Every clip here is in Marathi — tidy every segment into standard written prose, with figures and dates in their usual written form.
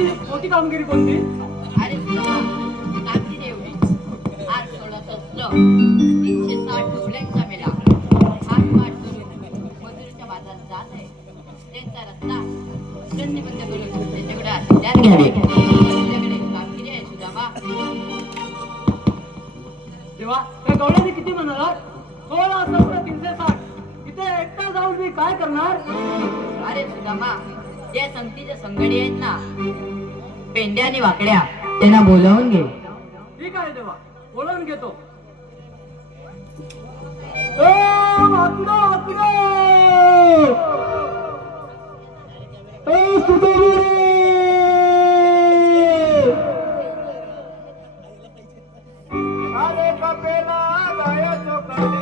मोठी कामगिरी कोणती? अरे कामगिरी एवढी. आज 360 ढोबळ्यांचा मेला हात पाठ करून मजुरीच्या बाजारात जात आहे. त्यांचा रस्ता प्रतिबंध करून त्याच्याकडे आशीर्वाद घ्यावे. तुझ्याकडे कामगिरी आहे सुदामा. तेव्हा त्या गवळ्याने किती म्हणाला? 360 इथे एकटा जाऊन मी काय करणार? अरे सुदामा, जे संगतीचे संगडी आहेत ना, पेंड्या आणि वाकड्या, त्यांना बोलावून घे. ठीक आहे तेव्हा, बोलावून घेतो. वाकडो वाकडो अरे कपेला गायचो कले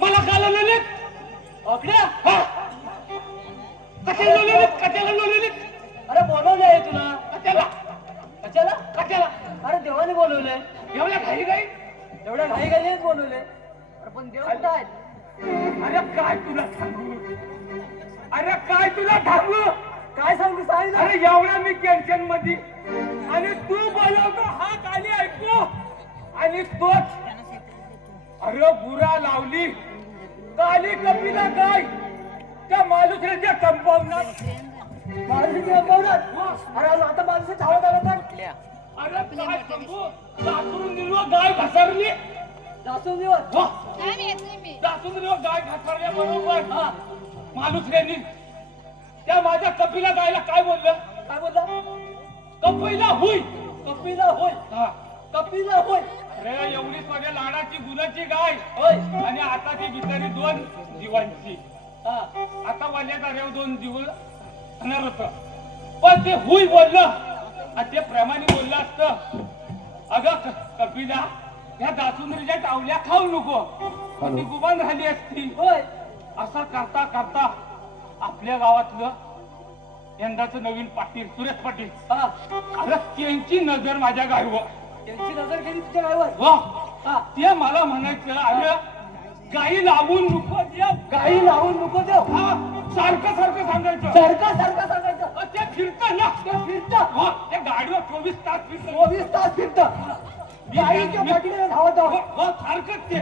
मला काल ललित कट्याला लोलित. अरे बोलवले आहे तुला कट्याला कट्याला कट्याला. अरे देवाने बोलवलंय. एवढ्या घाई घाईच बोलवले. अरे पण देव कुठं आहेत? अरे काय तुला थांबू काय सांगू सांगितलं. अरे एवढ्या मी टेन्शन मध्ये आणि तू बोलवतो हा खाली ऐकू आणि तोच अरे बुरा लावली काली कपिला काय त्या मालुसऱ्याच्या कंपाऊंडात. अरे आता माणसं चावत आलं तर अरे काय सांगू दाखवून दिलो गाय घसरली. दासून गाय घसरल्याबरोबर मालुसऱ्यांनी त्या माझ्या कपिला गायला काय बोललं कपिला होय कपिला होय. अरे एवढी माझ्या लाडाची गुणाची गाय होय आणि आता ती बिचारी 2 जीवांची. आता वाल्याचा रेव 2 जीव होणार होत पण ते हुई बोललं आणि ते प्रेमाने बोललं असतं अगं कपिला ह्या दासुंदरीच्या टावल्या खाऊ नको ती गुमान झाली असती. होय असं करता करता आपल्या गावातलं यंदाचं नवीन पाटील सुरेश पाटील अरे त्यांची नजर माझ्या गायवर. त्यांची नजर गेली तुझ्या गायवर. ते मला म्हणायचं अरे गाई लावून नको देव सारखं सांगायचं ते फिरतं ना त्या गाडीवर 24 तास फिरतं गाईच्या पाठीकडे धावत सारखंच ते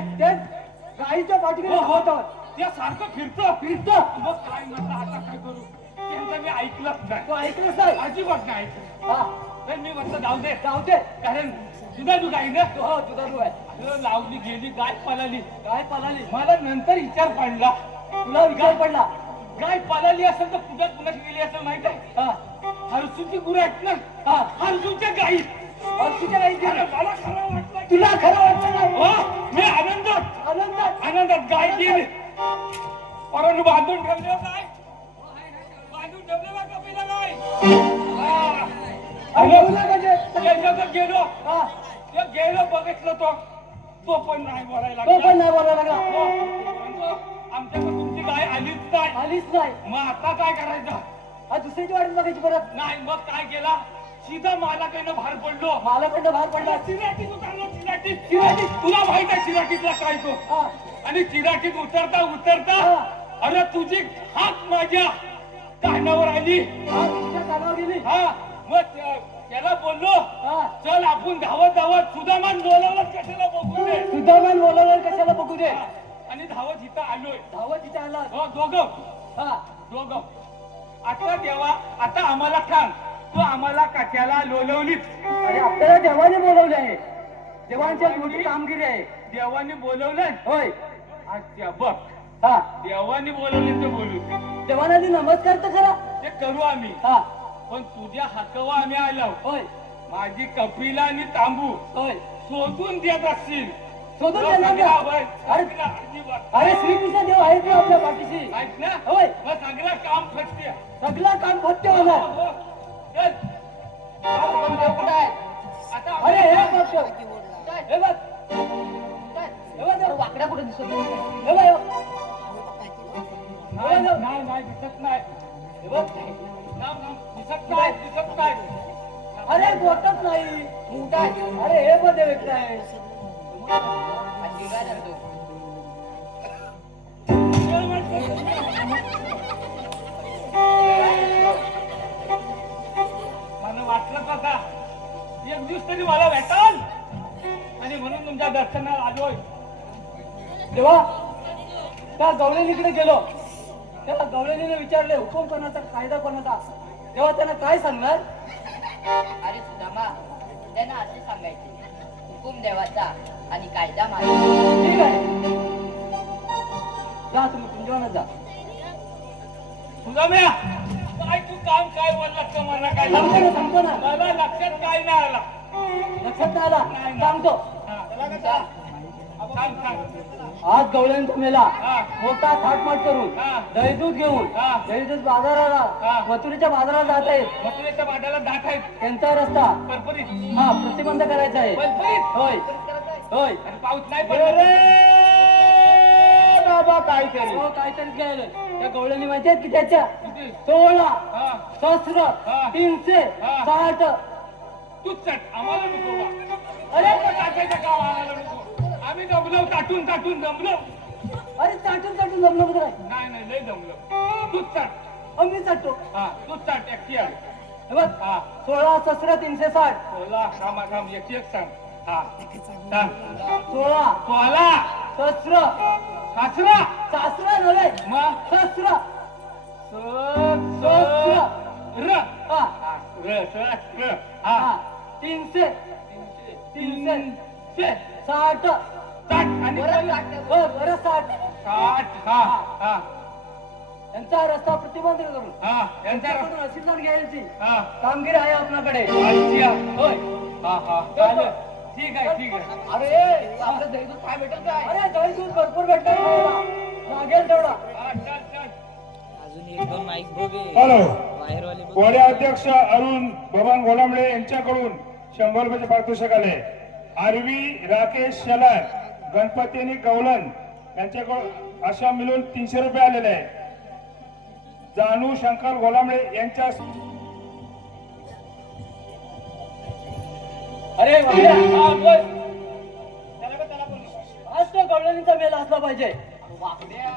गाईच्या पाठीकडे धावत त्या सारखं फिरतं मग काय म्हणलं आता काय करू त्यांचं मी ऐकलंच नाही. तू ऐकलंस नाही? अजिबात नाही ऐकलं. हा, तर मी म्हटलं जाऊ दे कारण दुधारू गाई ना हो तुझा तू आहे. अगं, लावली गेली गाय पळाली. काय पळाली? मला नंतर विचार पडला तुला विचार पडला? गाय पळाली असेल तर पुण्यात पुन्हा गेली असं माहित आहे. हा, हरसूची गुरु आहेत ना हा. हरसूच्या गाई तुझ्या काही अरे, मला खरं वाटलं तुला खरं वाटतं नाही? हो, मी आनंदात आनंदात गाय गेली परंतु बांधून ठेवले गाय बांधून ठेवले बा कपिला गाय हा. अरे, तुला कसे? त्याच्याकडे गेलो हा, ते गेलो बघितलं तो पण नाही बोलायला तो पण लागला. नाही बोलायला लागला. हो, परंतु आमच्याकडे तुमची गाय आलीच नाही आलीच नाही. मग आता काय करायचं हा, दुसऱ्याची वाट बघायची परत. नाही मग काय केला सीधा मालाकडनं बाहेर पडलो मालाकडनं बाहेर पडला. चिराटीत उतरलो चिराटीत तुला माहित आहे चिराटीतला काय तो हा, आणि चिराटीत उतरता हा. अरे तुझी हात माझ्या कानावर आली हा, तुझ्या कानावर गेली. हा मग त्याला बोललो हा, चल आपण धावत सुदामान बोलावलं कशाला बघू दे सुदामान बोलावलं कशाला बघू दे. हा, आणि धावत इथं आलोय धावत तिथे आला. हो दोघं हा, आता आम्हाला सांग तू आम्हाला काट्याला लोलवलीच अरे आपल्याला देवाने बोलवले आहे. देवांची एक मोठी कामगिरी आहे. देवाने बोलवलंय होय. अच्छा बघ हा, देवाने बोलवले तर बोलू देवाना आधी नमस्कार तर करा. ते करू आम्ही हा, पण तुझ्या हाकवा आम्ही आलो होय माझी कपिला आणि तांबू होय. शोधून देत असतील शोधून तो देणार सगळा का? वय, अरे सगळा अजिबात. अरे श्रीकृष्ण देव आहेत ना आपल्या पाठीशी. ऐक ना होय. मग सगळं काम फटते सगळं काम फत्य होणार. चल. आपण देव कुठं आहे? आता अरे हे बघ हे बघ हे बघ देव. वाकड्या कुठे दिसत नाही. हे बघ, हे बघ. नाही दिसत नाही हे बघ. दिसत नाही अरे बोटच नाही. कुठं आहे? अरे हे बघ देव इकडे आहे. आणि निघाला तो. मला वाटलं का एक दिवस तरी मला भेटाल आणि म्हणून तुमच्या दर्शनाला आलोय तेव्हा त्या गवळणीकडे गेलो. त्याला गवळणीने विचारले हुकूम कोणाचा कायदा कोणाचा. तेव्हा त्यानं काय सांगणार? अरे सुदामा त्यांना असे सांगायचे हुकुम देवाचा आणि कायदा माझा. ठीक आहे, जा तुम्ही कुंजवनात जा. तुझा म्या काय तू काम काय बोललास का मला काय सांगतो ना. मला लक्षात काय नाही आला लक्षात नाही आला? नाही. सांगतो. सांग आज गवळ्यांचा मेला हा. मोठा थाटमाट करून हा. दहीदूध घेऊन हा. दहीदूध बाजाराला हा. मथुरेच्या बाजाराला जात आहेत. मथुरेच्या वाड्याला दाट आहेत त्यांचा रस्ता परपरीत हा प्रतिबंध करायचा आहे. परपरीत होय होय. आणि पाऊस नाही पडला बाबा काय करी हो काहीतरी गेलं. त्या गवळ्यांनी माहिती आहेत की त्याच्या किती? 16 हा. सहस्र हा. 360. तूच चट आम्हाला नको बा. अरे टाकायचं काम आम्हाला नको आम्ही दमलो काटून दमलो अरे चाटून चाटून जमलं बघ नाही लय दमलो तूच चट मी चाटतो. हा तूच चट एकटी आहे हे बघ हा 16 सहस्र 360. बोला थांब एक सांग हा सांग 16 तोला सहस्र सासरा सहस्र नव्हे मग सहस्र सहस्र र हा हा, र सहस्र हा हा 300 360 60 आणि बरं 60. 60 हा हा यांचा रस्ता प्रतिबंध करून हा यांचा त्यांच्याकडून रसीददार घ्यायची हा कामगिरी आहे आपल्याकडे. अच्छा होय. हा चालेल ठीक आहे अरे आपलं दहीदूध काय भेटेल काय? अरे दही दूध भरपूर भेटतात खायला. लागेल तेवढा. हा चल अजून एक दोन माईक बघे हॅलो बाहेरवाले बघ. वडे अध्यक्ष अरुण बबन गोलांबळे यांच्याकडून 100 रुपयाचे पारितोषिक आले. आरवी राकेश शलार गणपती गवलन यांच्याकडून अशा मिळून 300 रुपये आलेले आहे. जानू शंकर गोलांबळे यांच्या अरे वाड्या, हा बोल आज तो गवळणीचा मेला असला पाहिजे. वाकड्या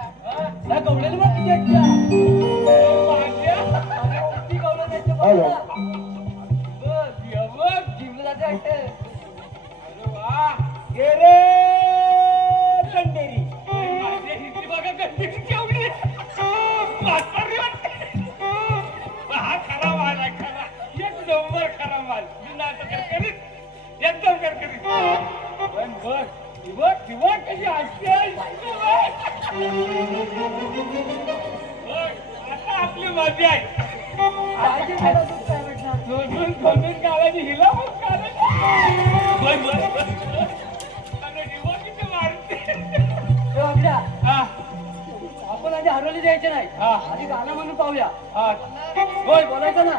त्या गवळणी मग किती आहेत त्या? वाकड्या अरे किती गवळण आहेत ते बघ हॅलो. ना. बघ जीवलं जाते वाटतं. अरे वा गेरे कंडेरी माझे हिंदी बघा कधी म्हातारी वाटते. हा खरा माल आहे, खरा एक नंबर खरा माल. मी ना आता करकरीत एकदम करकरीत. पण बघ दिवस कशी असते. आता आपली मजा आहे. काळजी मला दूध काय भेटणार? खोदून काढायची हिला मग काढायची. आणि दिवस किती मारते. ए, बाबड्या, हा आपण आधी हरवली द्यायचे नाही. हा. आधी गाणं म्हणून पाहूया. हा होय, बोलायचं ना.